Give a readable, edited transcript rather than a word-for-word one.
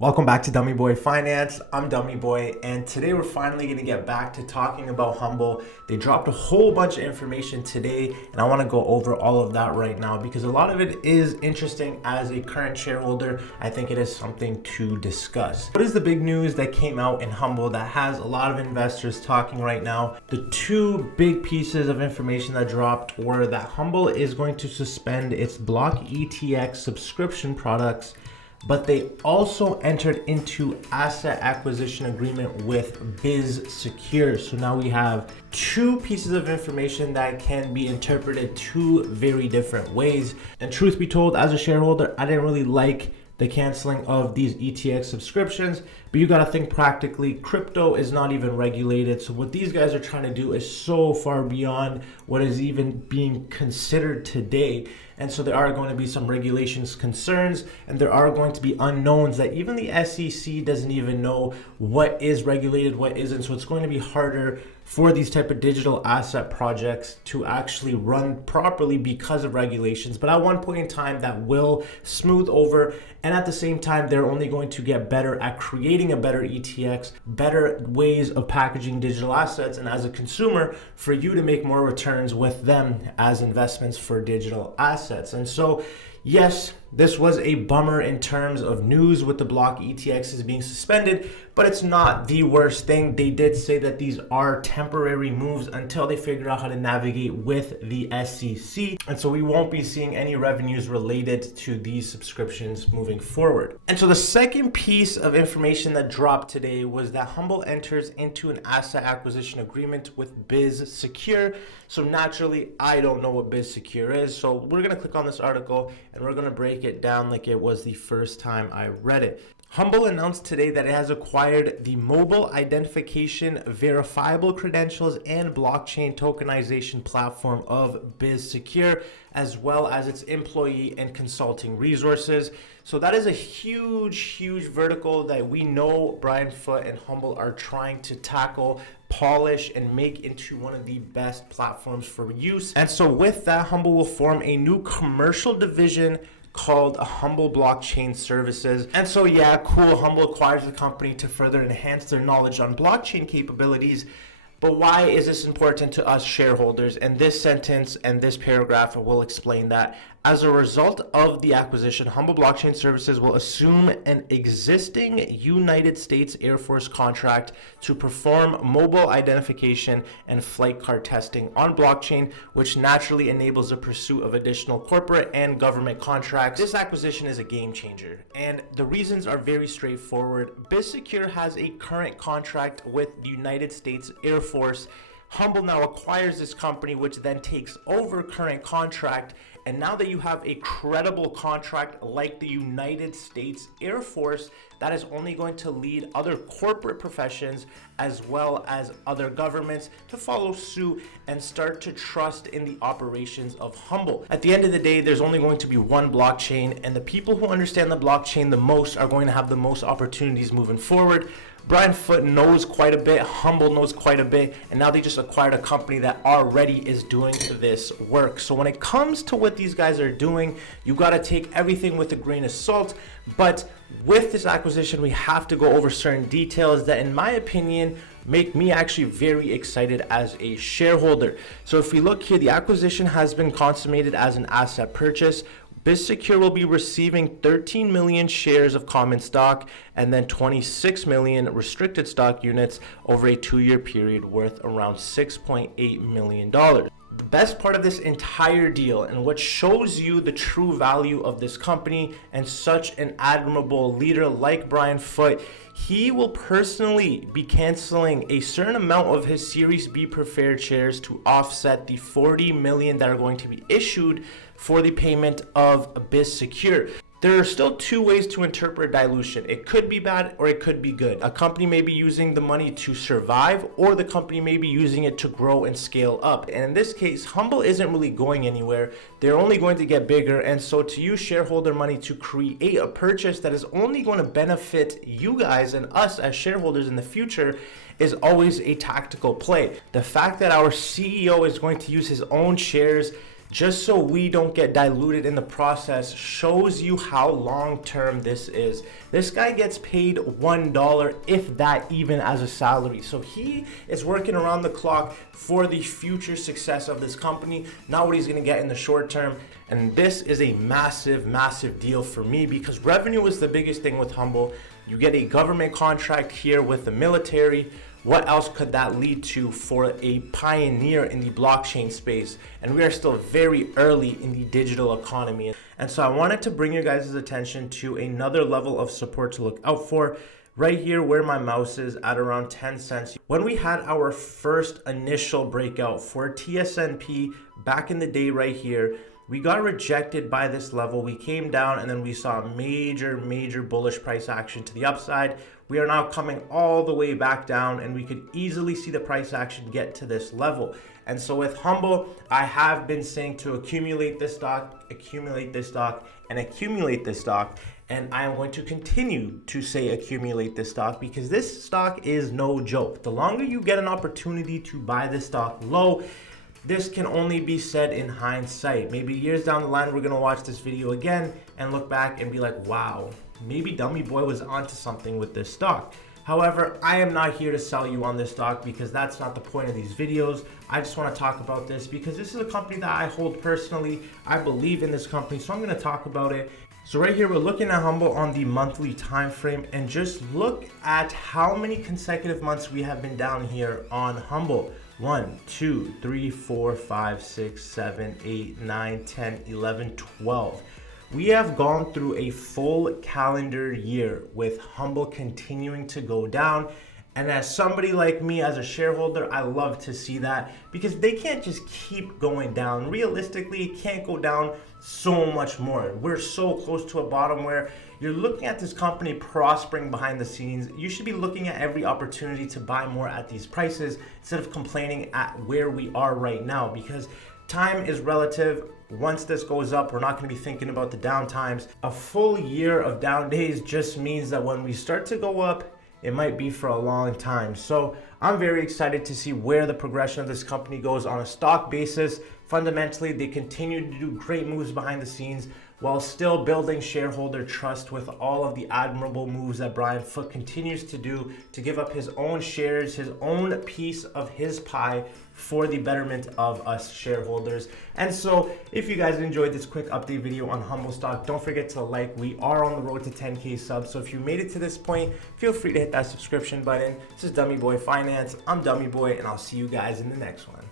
Welcome back to Dummy Boy Finance. I'm Dummy Boy, and today we're finally going to get back to talking about Humbl. They dropped a whole bunch of information today, and I want to go over all of that right now because a lot of it is interesting. As a current shareholder, I think it is something to discuss. What is the big news that came out in Humbl that has a lot of investors talking right now? The two big pieces of information that dropped were that Humbl is going to suspend its block ETX subscription products, but they also entered into asset acquisition agreement with BizSecure. So now we have two pieces of information that can be interpreted two very different ways. And truth be told, as a shareholder, I didn't really like the canceling of these ETX subscriptions, but you got to think practically. Crypto is not even regulated, so what these guys are trying to do is so far beyond what is even being considered today. And so there are going to be some regulations concerns, and there are going to be unknowns that even the SEC doesn't even know what is regulated, what isn't. So it's going to be harder for these type of digital asset projects to actually run properly because of regulations. But at one point in time, that will smooth over. And at the same time, they're only going to get better at creating a better ETX, better ways of packaging digital assets. And as a consumer, for you to make more returns with them as investments for digital assets. And so, yes, this was a bummer in terms of news with the block ETXs being suspended, but it's not the worst thing. They did say that these are temporary moves until they figure out how to navigate with the SEC. And so we won't be seeing any revenues related to these subscriptions moving forward. And so the second piece of information that dropped today was that Humbl enters into an asset acquisition agreement with BizSecure. So naturally, I don't know what BizSecure is. So we're going to click on this article and we're going to break it down like it was the first time I read it. Humbl announced today that it has acquired the mobile identification, verifiable credentials, and blockchain tokenization platform of BizSecure, as well as its employee and consulting resources. So that is a huge vertical that we know Brian Foote and Humbl are trying to tackle, polish, and make into one of the best platforms for use. And so with that, Humbl will form a new commercial division called Humbl Blockchain Services. And so yeah, cool, Humbl acquires the company to further enhance their knowledge on blockchain capabilities. But why is this important to us shareholders? And this sentence and this paragraph will explain that. As a result of the acquisition, Humbl Blockchain Services will assume an existing United States Air Force contract to perform mobile identification and flight card testing on blockchain, which naturally enables the pursuit of additional corporate and government contracts. This acquisition is a game changer, and the reasons are very straightforward. BizSecure has a current contract with the United States Air Force. Humbl now acquires this company, which then takes over current contract. And now that you have a credible contract like the United States Air Force, that is only going to lead other corporate professions as well as other governments to follow suit and start to trust in the operations of Humbl. At the end of the day, there's only going to be one blockchain, and the people who understand the blockchain the most are going to have the most opportunities moving forward. Brian Foote knows quite a bit, Humbl knows quite a bit, and now they just acquired a company that already is doing this work. So when it comes to what these guys are doing, you got to take everything with a grain of salt. But with this acquisition, we have to go over certain details that, in my opinion, make me actually very excited as a shareholder. So if we look here, the acquisition has been consummated as an asset purchase. BizSecure will be receiving 13 million shares of common stock and then 26 million restricted stock units over a 2-year period worth around $6.8 million. The best part of this entire deal, and what shows you the true value of this company and such an admirable leader like Brian Foote, he will personally be canceling a certain amount of his Series B preferred shares to offset the 40 million that are going to be issued for the payment of BizSecure. There are still two ways to interpret dilution. It could be bad or it could be good. A company may be using the money to survive, or the company may be using it to grow and scale up. And in this case, Humbl isn't really going anywhere. They're only going to get bigger. And so to use shareholder money to create a purchase that is only going to benefit you guys and us as shareholders in the future is always a tactical play. The fact that our CEO is going to use his own shares just so we don't get diluted in the process, shows you how long-term this is. This guy gets paid $1, if that even, as a salary. So he is working around the clock for the future success of this company, not what he's gonna get in the short term. And this is a massive, massive deal for me because revenue is the biggest thing with Humbl. You get a government contract here with the military. What else could that lead to for a pioneer in the blockchain space? And we are still very early in the digital economy. And so I wanted to bring your guys' attention to another level of support to look out for. Right here where my mouse is at around 10 cents. When we had our first initial breakout for TSNP back in the day right here, we got rejected by this level. We came down and then we saw major bullish price action to the upside. We are now coming all the way back down and we could easily see the price action get to this level. And so with Humbl, I have been saying to accumulate this stock, accumulate this stock, and accumulate this stock. And I am going to continue to say accumulate this stock because this stock is no joke. The longer you get an opportunity to buy this stock low, this can only be said in hindsight. Maybe years down the line, we're gonna watch this video again and look back and be like, wow, maybe Dummy Boy was onto something with this stock. However, I am not here to sell you on this stock because that's not the point of these videos. I just wanna talk about this because this is a company that I hold personally. I believe in this company, so I'm gonna talk about it. So right here, we're looking at Humbl on the monthly time frame and just look at how many consecutive months we have been down here on Humbl. 1, 2, 3, 4, 5, 6, 7, 8, 9, 10, 11, 12. We have gone through a full calendar year with Humbl continuing to go down. And as somebody like me, as a shareholder, I love to see that because they can't just keep going down. Realistically, it can't go down so much more. We're so close to a bottom where you're looking at this company prospering behind the scenes. You should be looking at every opportunity to buy more at these prices instead of complaining at where we are right now because time is relative. Once this goes up, we're not going to be thinking about the down times. A full year of down days just means that when we start to go up, it might be for a long time. So I'm very excited to see where the progression of this company goes on a stock basis. Fundamentally, they continue to do great moves behind the scenes while still building shareholder trust with all of the admirable moves that Brian Foote continues to do to give up his own shares, his own piece of his pie for the betterment of us shareholders. And so if you guys enjoyed this quick update video on Humbl Stock, don't forget to like. We are on the road to 10K subs. So if you made it to this point, feel free to hit that subscription button. This is Dummy Boy Finance. I'm Dummy Boy and I'll see you guys in the next one.